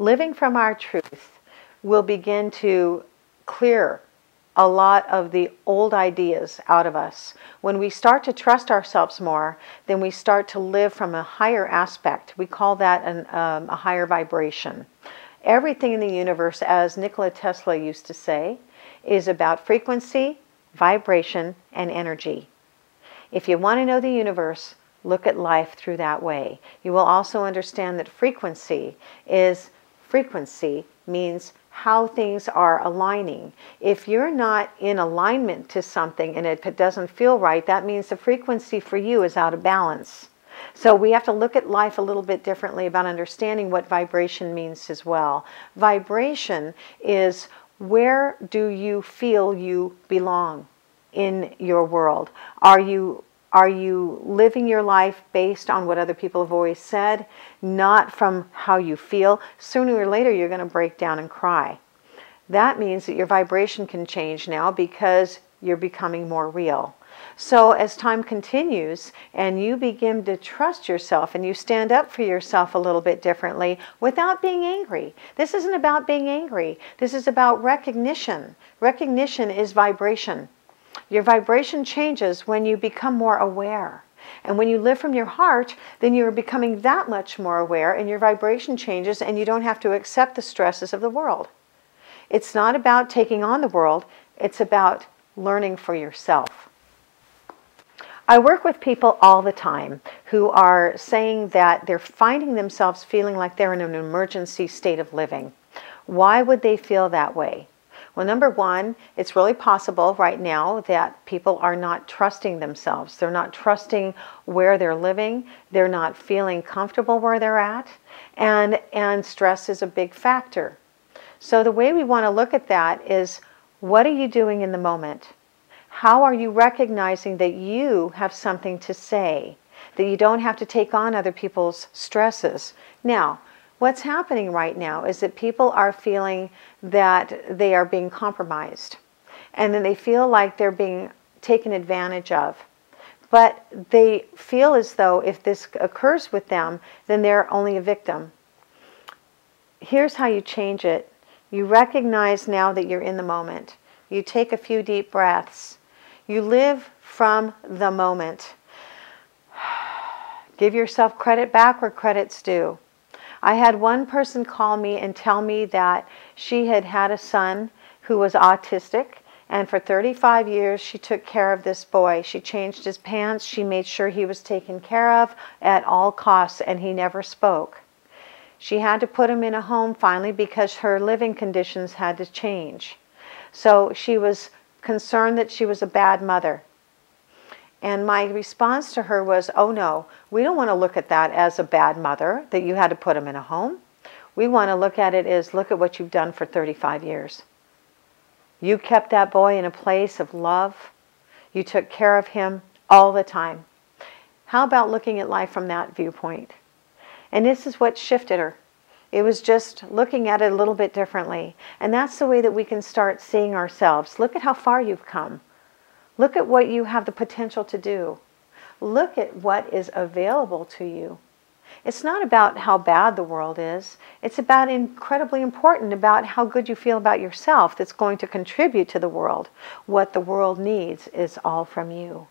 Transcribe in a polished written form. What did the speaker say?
Living from our truth will begin to clear a lot of the old ideas out of us. When we start to trust ourselves more, then we start to live from a higher aspect. We call that a higher vibration. Everything in the universe, as Nikola Tesla used to say, is about frequency, vibration, and energy. If you want to know the universe, look at life through that way. You will also understand that frequency means how things are aligning. If you're not in alignment to something and if it doesn't feel right, that means the frequency for you is out of balance. So we have to look at life a little bit differently about understanding what vibration means as well. Vibration is, where do you feel you belong in your world? Are you living your life based on what other people have always said, not from how you feel? Sooner or later, you're going to break down and cry. That means that your vibration can change now because you're becoming more real. So as time continues and you begin to trust yourself and you stand up for yourself a little bit differently without being angry. This isn't about being angry. This is about recognition. Recognition is vibration. Your vibration changes when you become more aware. And when you live from your heart, then you're becoming that much more aware and your vibration changes and you don't have to accept the stresses of the world. It's not about taking on the world. It's about learning for yourself. I work with people all the time who are saying that they're finding themselves feeling like they're in an emergency state of living. Why would they feel that way? Well, number one, it's really possible right now that people are not trusting themselves. They're not trusting where they're living. They're not feeling comfortable where they're at. And stress is a big factor. So the way we want to look at that is, what are you doing in the moment? How are you recognizing that you have something to say, that you don't have to take on other people's stresses? Now, what's happening right now is that people are feeling that they are being compromised, and then they feel like they're being taken advantage of. But they feel as though if this occurs with them, then they're only a victim. Here's how you change it. You recognize now that you're in the moment. You take a few deep breaths. You live from the moment. Give yourself credit back where credit's due. I had one person call me and tell me that she had had a son who was autistic, and for 35 years she took care of this boy. She changed his pants. She made sure he was taken care of at all costs, and he never spoke. She had to put him in a home finally because her living conditions had to change. So she was concerned that she was a bad mother. And my response to her was, oh no, we don't want to look at that as a bad mother, that you had to put him in a home. We want to look at it as, look at what you've done for 35 years. You kept that boy in a place of love. You took care of him all the time. How about looking at life from that viewpoint? And this is what shifted her. It was just looking at it a little bit differently. And that's the way that we can start seeing ourselves. Look at how far you've come. Look at what you have the potential to do. Look at what is available to you. It's not about how bad the world is. It's about, incredibly important, about how good you feel about yourself that's going to contribute to the world. What the world needs is all from you.